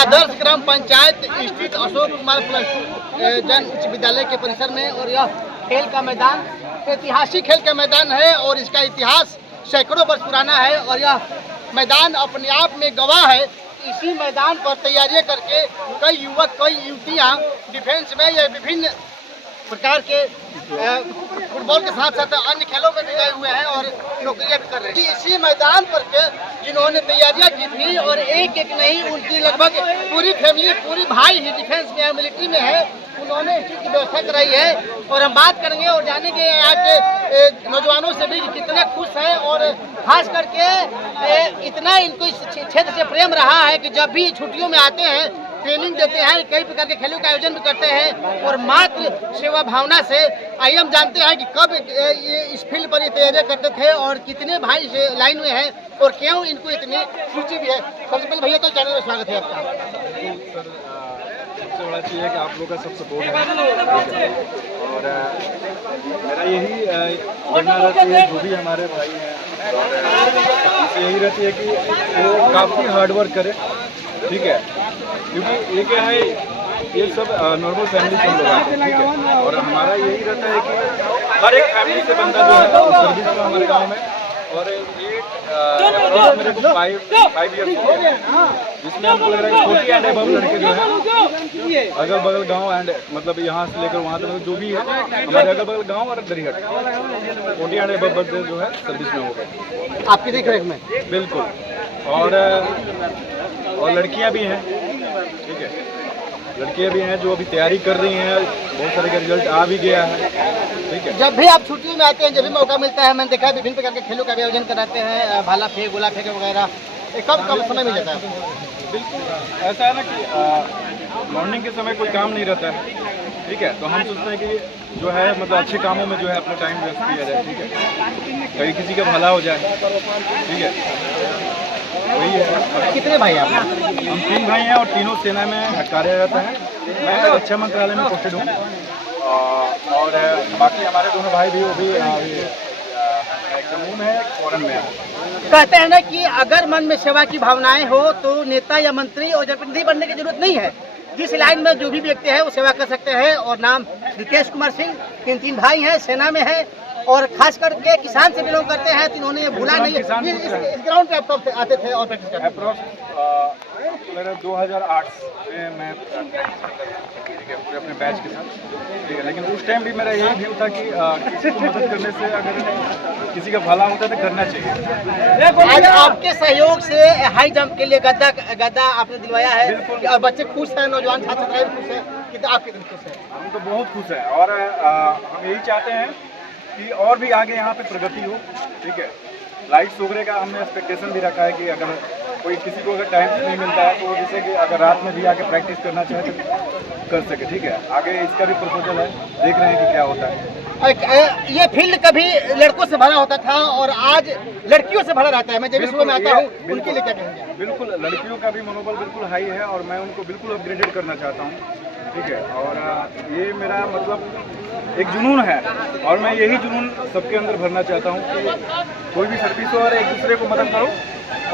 आदर्श ग्राम पंचायत स्थित Ashok Kumar plus two जन उच्च विद्यालय के परिसर में। और यह खेल का मैदान ऐतिहासिक खेल का मैदान है और इसका इतिहास सैकड़ों वर्ष पुराना है। और यह मैदान अपने आप में गवाह है। इसी मैदान पर तैयारियां करके कई युवक कई युवतियां डिफेंस में या विभिन्न प्रकार के फुटबॉल के साथ साथ अन्य खेलों में भी गए हुए हैं और नौकरियां भी कर रहे हैं। इसी मैदान पर के जिन्होंने तैयारियां की थी और एक एक नहीं उनकी लगभग पूरी फैमिली पूरी भाई ही डिफेंस में है, मिलिट्री में है, उन्होंने इस चीज़ की व्यवस्था कराई है। और हम बात करेंगे और जानेंगे यहाँ के नौजवानों से भी कितने खुश हैं और खास करके इतना इनको इस क्षेत्र से प्रेम रहा है कि जब भी छुट्टियों में आते हैं ट्रेनिंग देते हैं, कई प्रकार के खेलों का आयोजन भी करते हैं और मात्र सेवा भावना से। आइए हम जानते हैं कि कब ये इस फील्ड पर ये तैयारियां करते थे और कितने भाई से लाइन में हैं और क्यों इनको इतनी रुचि भी है। सबसे पहले भैया तो चैनल में स्वागत है आपका। सबसे बड़ा चीज़ है कि आप लोग का सब सपोर्ट है और मेरा यही करना रहती है जो भी हमारे भाई हैं और यही रहती है कि वो काफ़ी हार्ड वर्क करे, ठीक है, क्योंकि ये क्या है ये सब नॉर्मल फैमिली से लोग आते हैं, ठीक है। और हमारा यही रहता है कि हर एक फैमिली से बंदा जो है वो सर्विस में हमारे गांव में और मेरे को 5 ईयर्स हो गए जिसमें हमको लग रहा है 40 एंड अबव लड़के जो है अगल बगल गांव एंड मतलब यहाँ से लेकर वहाँ तक जो भी है हमारे अगल बगल गांव और दरिहट 40 एंड अबव बंदे जो है सर्विस में हो गए आपकी देख रेख में। बिल्कुल। और लड़कियां भी हैं, ठीक है, लड़कियां भी हैं जो अभी तैयारी कर रही हैं, बहुत सारे का रिजल्ट आ भी गया है, ठीक है। जब भी आप छुट्टियों में आते हैं, जब भी मौका मिलता है, मैंने देखा है विभिन्न प्रकार के खेलों का भी आयोजन कराते हैं, भाला फेंक गोला फेंक वगैरह, कब कम समय मिल जाता है? बिल्कुल ऐसा है ना कि मॉर्निंग के समय कोई काम नहीं रहता है, ठीक है, तो हम सोचते हैं कि जो है मतलब अच्छे कामों में जो है अपना टाइम वेस्ट किया जाए, ठीक है, कहीं किसी का भला हो जाए, ठीक है, वही है। कितने भाई आप? हम 3 भाई हैं और तीनों सेना में कार्यरत हैं। मैं रक्षा मंत्रालय में पोस्टेड हूँ और बाकी हमारे दोनों भाई भी वो भी एक जम्मू में है, एक फॉरेन में है। कहते हैं ना कि अगर मन में सेवा की भावनाएं हो तो नेता या मंत्री और जनप्रतिनिधि बनने की जरूरत नहीं है। जिस लाइन में जो भी व्यक्ति है वो सेवा कर सकते हैं। और नाम रितेश कुमार सिंह, 3 भाई हैं, सेना में है और खास करके किसान से बिलोंग करते हैं, तो इन्होंने ये भूला नहीं है। इस ग्राउंड पे आप आते थे और प्रैक्टिस करते थे? अप्रॉक्स 2008 में मैं पूरे अपने बैच के साथ, ठीक है, लेकिन उस टाइम भी मेरा यही व्यू था कि किसी को मदद करने से अगर किसी का भला होता है तो करना चाहिए। आज आपके सहयोग से हाई जंप के लिए गद्दा आपने दिलवाया है और बच्चे खुश हैं, नौजवान छात्र छात्राएं भी खुश हैं, कि आप कितने खुश हैं? हम तो बहुत खुश हैं और हम यही चाहते हैं कि और भी आगे यहाँ पे प्रगति हो, ठीक है। लाइट्स वगैरह का हमने एक्सपेक्टेशन भी रखा है कि अगर कोई किसी को अगर टाइम नहीं मिलता है तो जैसे कि अगर रात में भी आके प्रैक्टिस करना चाहे तो कर सके, ठीक है। आगे इसका भी प्रपोजल है, देख रहे हैं कि क्या होता है। ये फील्ड कभी लड़कों से भरा होता था और आज लड़कियों से भरा रहता है। मैं जब भी सुबह में आता हूँ उनके लिए क्या कहेंगे? बिल्कुल, लड़कियों का भी मनोबल बिल्कुल हाई है और मैं उनको बिल्कुल अपग्रेडेड करना चाहता हूँ, ठीक है। और ये मेरा मतलब एक जुनून है और मैं यही जुनून सबके अंदर भरना चाहता हूँ कि कोई भी सर्विस हो और एक दूसरे को मदद करो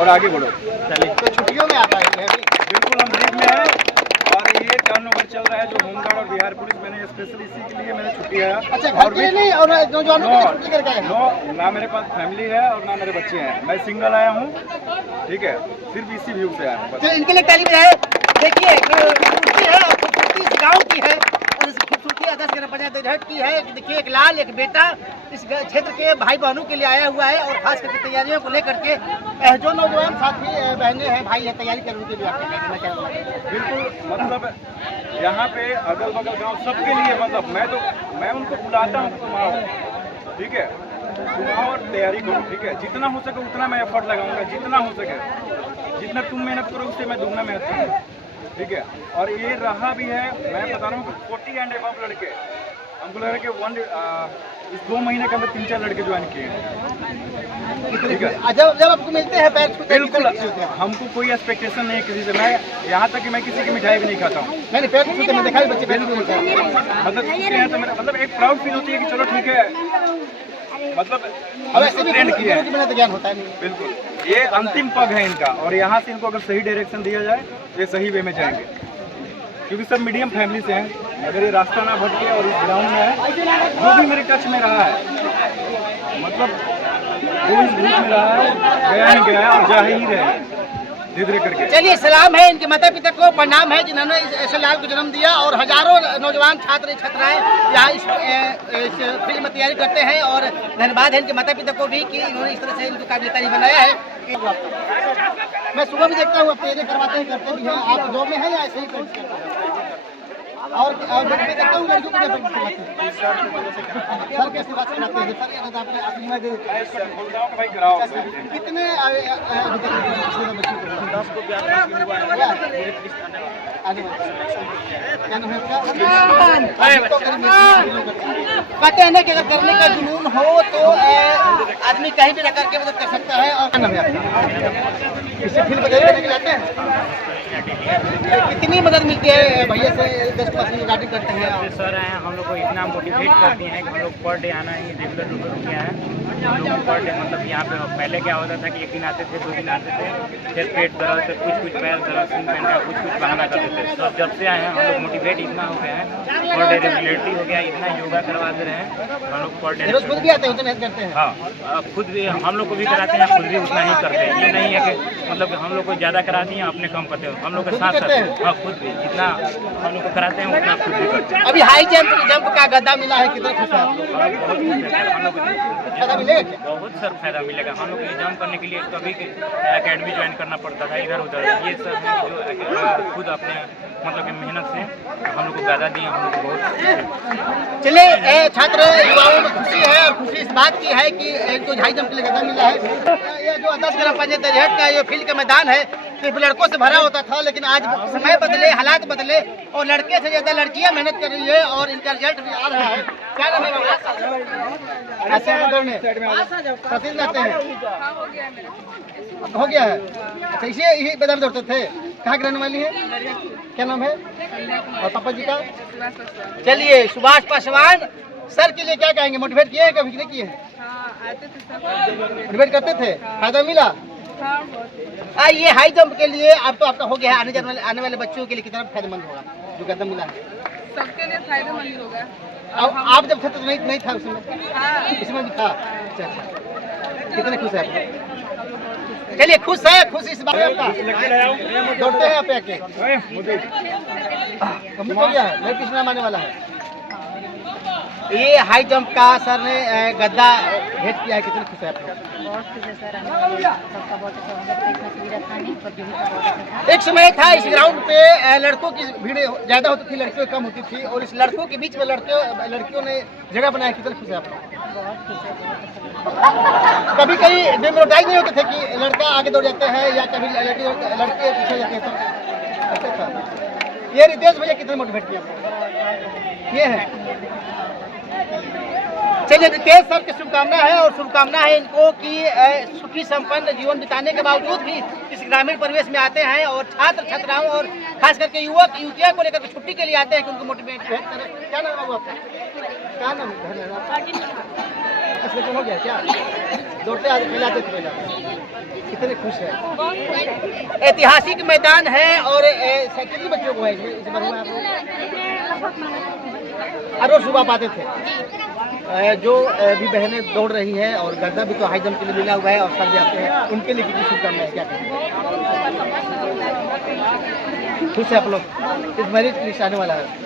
और आगे बढ़ो। चलिए, तो छुट्टियों में आता है? बिल्कुल, हम लीव में हैं और ये टर्नओवर चल रहा है जो होमगार्ड और बिहार पुलिस, मैंने स्पेशल इसी के लिए मैंने छुट्टी आया। अच्छा, घर के लिए नहीं और नौजवानों के लिए छुट्टी करके आए? नो, ना मेरे पास फैमिली है और ना मेरे बच्चे हैं, मैं सिंगल आया हूँ, ठीक है, सिर्फ इसी व्यू से आया हूँ। तो इनके लिए तालीम है। देखिए खूबसूरती है, खूबसूरती इस गाँव की है और इस खूबसूरती आदर्श ग्राम पंचायत दरिहट की है। देखिए एक लाल एक बेटा इस क्षेत्र के भाई बहनों के लिए आया हुआ है और खास करके तैयारियों को लेकर के जो नौजवान साथी बहनें हैं भाई हैं तैयारी करने के लिए आपके कहना क्या होगा? बिल्कुल, मतलब यहाँ पे अगल बगल गांव सबके लिए मतलब मैं उनको बुलाता हूँ तुम आओ, ठीक है, तुम आओ और तैयारी करो, ठीक है, जितना हो सके उतना मैं एफर्ट लगाऊंगा, जितना हो सके, जितना तुम मेहनत करो उससे मैं दुगना मेहनत करूँगा, ठीक है। और ये रहा भी है, मैं बता रहा हूँ कि 40 एंड अबव लड़के, हमको लग रहा है कि इस 2 महीने के अंदर 3-4 लड़के ज्वाइन किए हैं, ठीक है। जब आपको मिलते हैं पैर छूते? बिल्कुल, हमको कोई एक्सपेक्टेशन नहीं है किसी से, मैं यहाँ तक कि मैं किसी की मिठाई भी नहीं खाता हूँ। नहीं, पैर छूते मैं देखा बच्चे मतलब छूते हैं तो मेरा मतलब एक प्राउड फील होती है कि चलो ठीक है, मतलब अब ऐसे भी ट्रेंड किए हैं। तो ज्ञान होता है नहीं। बिल्कुल, ये अंतिम पग है इनका, और यहाँ से इनको अगर सही डायरेक्शन दिया जाए तो ये सही वे में जाएंगे, क्योंकि सब मीडियम फैमिली से हैं। अगर ये रास्ता ना भटके और इस ग्राउंड में है, जो भी मेरे टच में रहा है, मतलब वो इस ग्रुप में रहा है, गया ही गया और जा ही रहे धीरे धीरे करके। चलिए, सलाम है इनके माता पिता को, प्रणाम है जिन्होंने ऐसे लाल को जन्म दिया, और हजारों नौजवान छात्र छात्राएं यहाँ इस फील्ड में तैयारी करते हैं, और धन्यवाद है इनके माता पिता को भी कि इन्होंने इस तरह से इनको काबिल बनाया है। मैं सुबह भी देखता हूँ, तैयारी करवाते हैं, करते भी हैं। आप जॉब में हैं या ऐसे ही करते हैं? और मैं देखता हूँ लड़कियों को क्या प्रैक्टिस करवाते हैं, सर कैसे बात कराते हैं? सर अगर आपने अपनी मैं भाई कराओ कितने कहते हैं ना कि अगर करने का जुनून हो तो आदमी कहीं भी रह करके मदद कर सकता है। और इससे फील्ड बदल करने के जाते हैं, कितनी मदद मिलती है भैया से? 10% गार्डिंग करते हैं सर हैं, हम लोग को इतना मोटिवेट करती हैं कि हम लोग पर डे आना ही रेगुलर हो गया है। हम लोग पर डे मतलब यहाँ पे पहले क्या होता था कि एक दिन आते थे, 2 दिन आते थे, फिर पेट दर्द, फिर कुछ पैर दर्द, सिर पहन का कुछ बहाना करते थे। तो जब से आए हैं हम लोग मोटिवेट इतना हो गया है, पर डे रेगुलरिटी हो गया, इतना योगा करवा दे रहे हैं हम लोग पर डे। खुद भी आते हैं, उतना करते हैं? हाँ, खुद भी हम लोग को भी कराते हैं, खुद भी उतना ही करते हैं। ये नहीं है कि मतलब हम लोग को ज़्यादा करा दिए अपने कम करते हो, हम लोग के साथ साथ हाँ खुद भी जितना हम लोग को कराते हैं उतना खुद भी करते हैं। अभी हाई जंप का गद्दा मिला है, कितना खुश है आप लोग? बहुत खुश है सर, हम लोग को फायदा मिलेगा क्या? बहुत सर फायदा मिलेगा। हम लोग को एग्जाम करने के लिए कभी एकेडमी ज्वाइन करना पड़ता था इधर उधर, ये सब है जो खुद अपने मतलब कि मेहनत से हम लोग को ज़्यादा दिए, हम लोग को बहुत। चलिए, छात्र युवाओं में खुशी है, और खुशी इस बात की है कि इनको हाई जंप के लिए गद्दा मिला है। ये जो 10 ग्राम पंचायत दरिहट का ये फील्ड का मैदान है, सिर्फ लड़कों से भरा होता था, लेकिन आज समय बदले, हालात बदले, और लड़के से ज्यादा लड़कियां मेहनत कर रही है, और इनका रिजल्ट भी आ रहा है। क्या नाम है बाबा? ऐसे हैं दौड़ने सचिन जाते हैं, हो गया है? अच्छा, इसे यही मैदान दौड़ते थे? कहाँ की रहने वाली है? क्या नाम है? और पापा जी का? चलिए, सुभाष पासवान सर के लिए क्या कहेंगे? मोटिवेट किए हैं कभी नहीं किए? मोटिवेट करते थे, फायदा मिला? ये हाई जंप के लिए अब तो आपका हो गया है, आने वाले बच्चों के लिए कितना फायदेमंद होगा जो गद्दा मिला है? सबके लिए फायदेमंद ही होगा। अब आप जब थे तो नहीं था उसमें? इसमें भी था? अच्छा, कितने खुश है आप? चलिए, खुश है, खुश इस बात का दौड़ते हैं आप आके कंप्लीट हो गया है, नहीं पिछड़ा मारने वाला है। ये हाई जंप का सर ने गद्दा भेंट किया है, कितनी खुश है आप? बहुत खुश है सर, सबका बहुत अच्छा होगा, तो इतना सुविधा था नहीं, प्रतियोगिता बहुत अच्छा था। एक समय था इस ग्राउंड पे लड़कों की भीड़ ज्यादा होती थी, लड़कियों कम होती थी, और इस लड़कों के बीच में लड़कियों ने जगह बनाया, कितनी खुश है आप? बहुत खुश है। कभी कहीं डिमोटाइज नहीं होते थे कि लड़का आगे दौड़ जाते हैं या कभी लड़के पीछे जाते हैं, तो अच्छा था। ये रितेश भैया कितने मोटिवेट किया? ये है। चलिए, रितेश सर की शुभकामना है, और शुभकामना है इनको कि सुखी संपन्न जीवन बिताने के बावजूद भी इस ग्रामीण परिवेश में आते हैं, और छात्र छात्राओं और खास करके युवक युवतियों को लेकर छुट्टी के लिए आते हैं कि उनको मोटिवेट करें। क्या नाम है बाबू आपका? क्या नाम है? हो गया क्या? दौड़ते आते पहले आते थे पहले? कितने खुश है? ऐतिहासिक मैदान है, और कितने बच्चों को है इस बार में? आप रोज सुबह आते थे? जो भी बहनें दौड़ रही हैं, और गद्दा भी तो हाई जंप के लिए मिला हुआ है, और सर भी आते हैं, उनके लिए कितनी शुभकामनाएं? क्या खुश है आप लोग? इस मेरिट लिस्ट आने वाला है।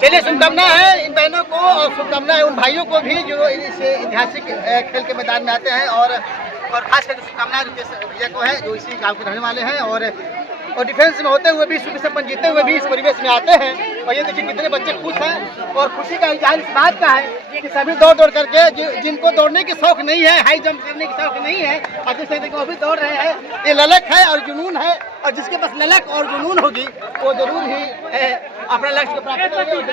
चलिए, शुभकामना है इन बहनों को, और शुभकामना है उन भाइयों को भी जो इस ऐतिहासिक खेल के मैदान में आते हैं, और खास करके शुभकामनाएं रितेश भैया को है जो इसी गाँव के रहने वाले हैं, और डिफेंस में होते हुए भी, सुखी संपन्न जीते हुए भी इस परिवेश में आते हैं। और ये देखिए कितने बच्चे खुश हैं, और खुशी का इजहार इस बात का है कि सभी दौड़ करके, जिनको दौड़ने की शौक नहीं है, हाई जंप करने की शौक नहीं है, और जिससे वो भी दौड़ रहे हैं। ये ललक है और जुनून है, और जिसके पास ललक और जुनून होगी वो जरूर ही अपना लक्ष्य को प्राप्त करेंगे।